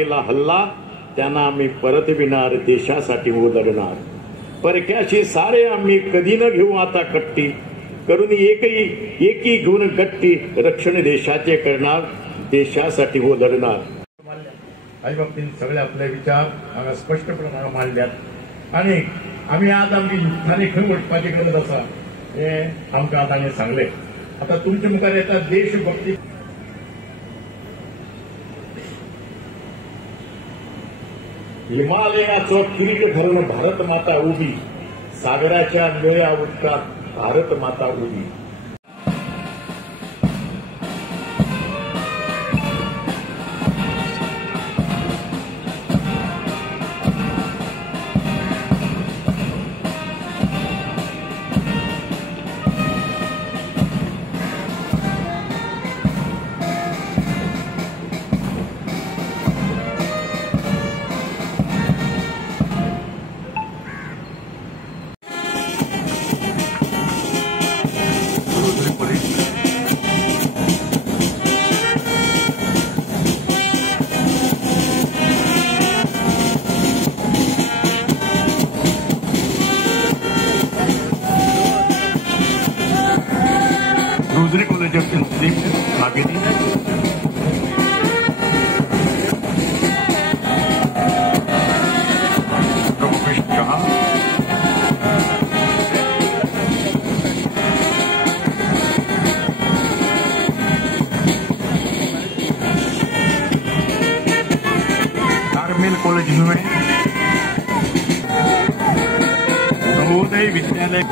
केला हल्ला त्यांना आम्ही परतविणार, देशासाठी लढणार. परक्याशी सारे आम्ही कधी न घेऊ आता कट्टी, करून एकी घेऊन गट्टी, रक्षण देशाचे करणार, देशासाठी लढणार. आई बाबतीत सगळे आपले विचार आम्हाला स्पष्टपणे मांडल्यात आणि आम्ही आज आमची युद्धाने खंड वटपाची करत असा हे आमच्या आताने सांगले. आता तुमच्या मुखार येतात देशभक्ती. हिमालयाचं किरीट धरून भारत माता उभी, सागराच्या निळ्या उदकात भारत माता उभी. Rosary College of Institute, Marketing. Prabhukesh Jha. Carmel College में नवोदय विद्यालय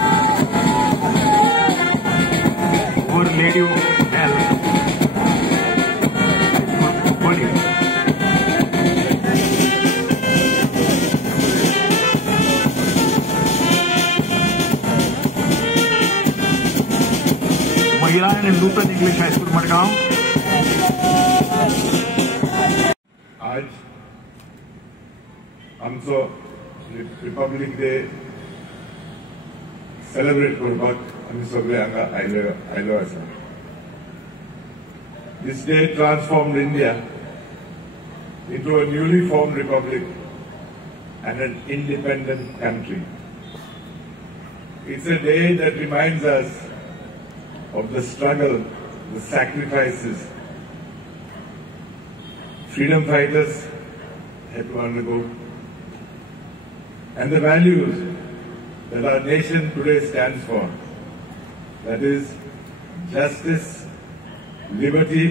और लेडी बोलिए. महिला and Nutan English high school Madgaon. आज आमचो रिपब्लिक डे सेलिब्रेट करपाक आमी सगळे हांगा आयलो आसा. This day transformed India into a newly formed republic and an independent country. It's a day that reminds us of the struggle, the sacrifices freedom fighters had to undergo, and the values that our nation today stands for. That is justice, liberty,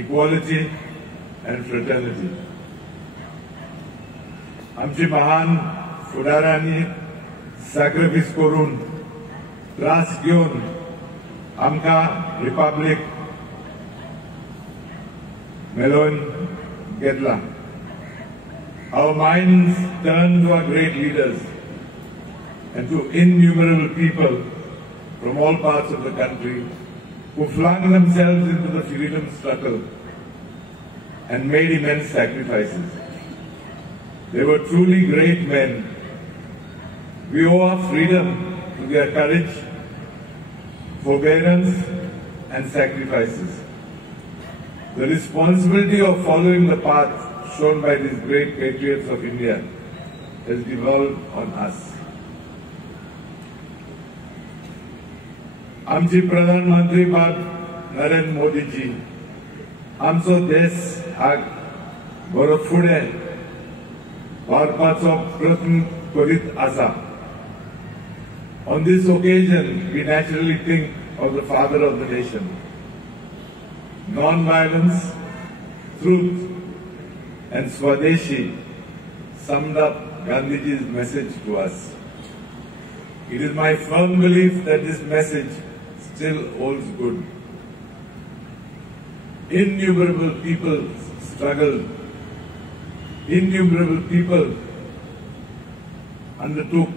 equality and fraternity. आमची महान फुडाऱ्यांनी sacrifice करून त्रास घेऊन आमकां Republic मेळोवन घेतला. Our minds turn to our great leaders and to innumerable people from all parts of the country who flung themselves into the freedom struggle and made immense sacrifices. They were truly great men. We owe our freedom to their courage, forbearance and sacrifices. The responsibility of following the path shown by these great patriots of India has devolved on us. आमचे प्रधानमंत्री बाब नरेंद्र मोदी जी आमचो देश हाक बरो फुडें व्हरपाचो प्रयत्न करीत आसा. On this occasion, we naturally think of the father of the nation. Non-violence, truth and Swadeshi summed up Gandhiji's message to us. It is my firm belief that this message still holds good. Innumerable people struggled. Innumerable people undertook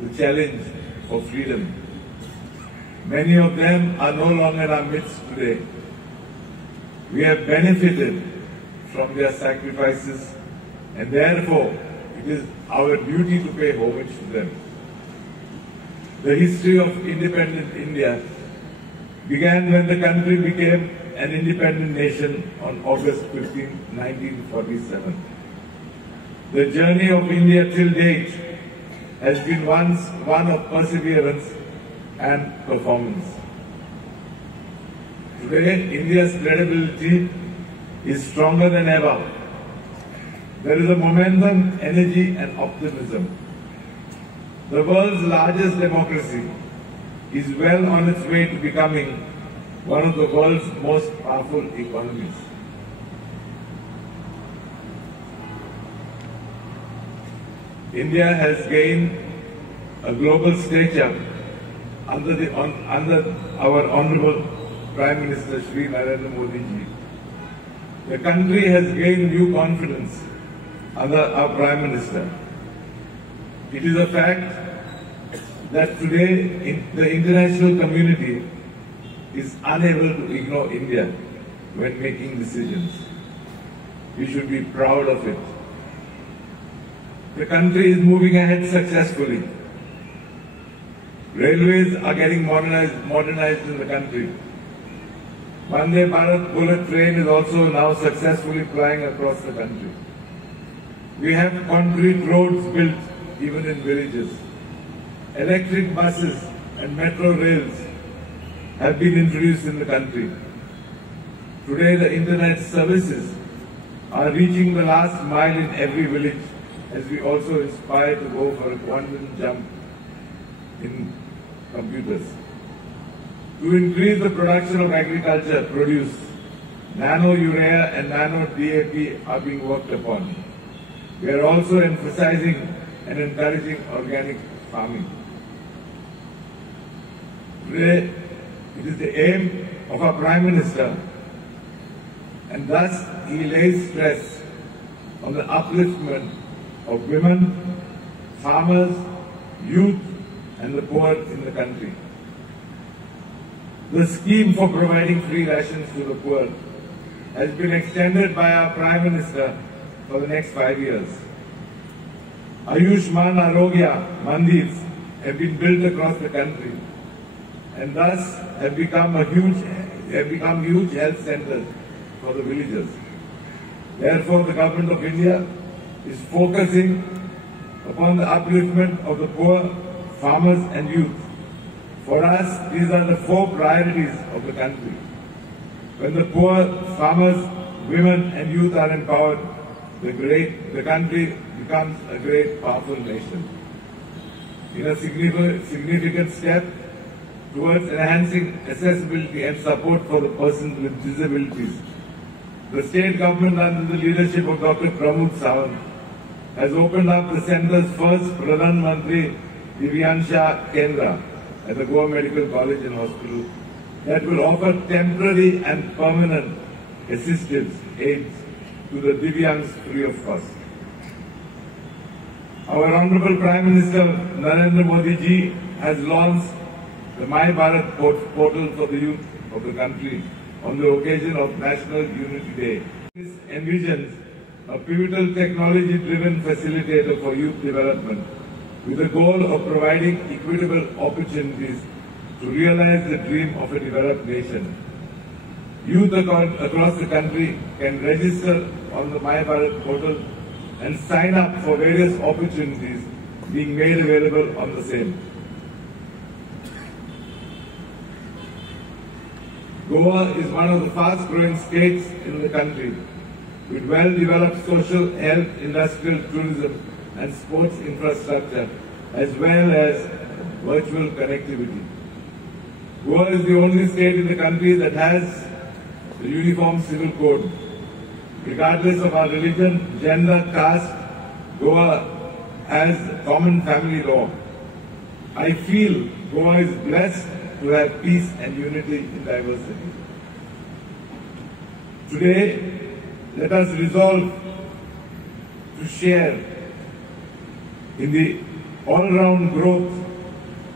the challenge for freedom. Many of them are no longer in our midst today. We have benefited from their sacrifices and therefore it is our duty to pay homage to them. The history of independent India began when the country became an independent nation on August 15, 1947. The journey of India till date has been one of perseverance and performance. Today, India's credibility is stronger than ever. There is a momentum, energy and optimism. The world's largest democracy is well on its way to becoming one of the world's most powerful economies. India has gained a global stature under our Honorable Prime Minister Shri Narendra Modi ji. The country has gained new confidence under our Prime Minister. It is a fact that today the international community is unable to ignore India when making decisions. We should be proud of it. The country is moving ahead successfully. Railways are getting modernized in the country. Vande Bharat bullet train is also now successfully flying across the country. We have concrete roads built even in villages. Electric buses and metro rails have been introduced in the country. Today the internet services are reaching the last mile in every village, as we also aspire to go for a quantum jump in computers. To increase the production of agriculture produce, nano urea and nano DAP are being worked upon. We are also emphasizing and encouraging organic farming. Today, it is the aim of our Prime Minister, and thus he lays stress on the upliftment of women, farmers, youth, and the poor in the country. The scheme for providing free rations to the poor has been extended by our Prime Minister for the next 5 years. Ayushman Arogya Mandirs have been built across the country and thus have become huge health centers for the villagers. Therefore, the Government of India is focusing upon the upliftment of the poor, farmers and youth. For us, these are the 4 priorities of the country. When the poor, farmers, women and youth are empowered, the country becomes a great, powerful nation. In a significant step towards enhancing accessibility and support for the persons with disabilities, the state government under the leadership of Dr. Pramod Sawant has opened up the centre's first Pradhan Mantri Divyangsha Kendra at the Goa Medical College and Hospital that will offer temporary and permanent assistance aids to the Divyangs free of cost. Our Honorable Prime Minister Narendra Modi ji has launched the My Bharat portal for the youth of the country on the occasion of National Unity Day. This envisions a pivotal technology-driven facilitator for youth development with the goal of providing equitable opportunities to realize the dream of a developed nation. Youth across the country can register on the My Bharat portal and sign up for various opportunities being made available on the same. Goa is one of the fast-growing states in the country with well-developed social, health, industrial, tourism and sports infrastructure as well as virtual connectivity. Goa is the only state in the country that has the uniform civil code. Regardless of our religion, gender, caste, Goa has common family law. I feel Goa is blessed to have peace and unity in diversity. Today, let us resolve to share in the all-round growth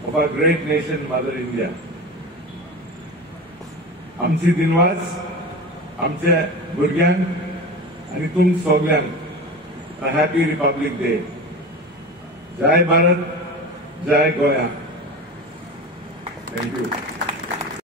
of our great nation, Mother India. आमची दिनवास, आमच्या भुरग्यांक आणि तुम सगळ्यांक a happy Republic Day. जय भारत, जय गोया. Thank you.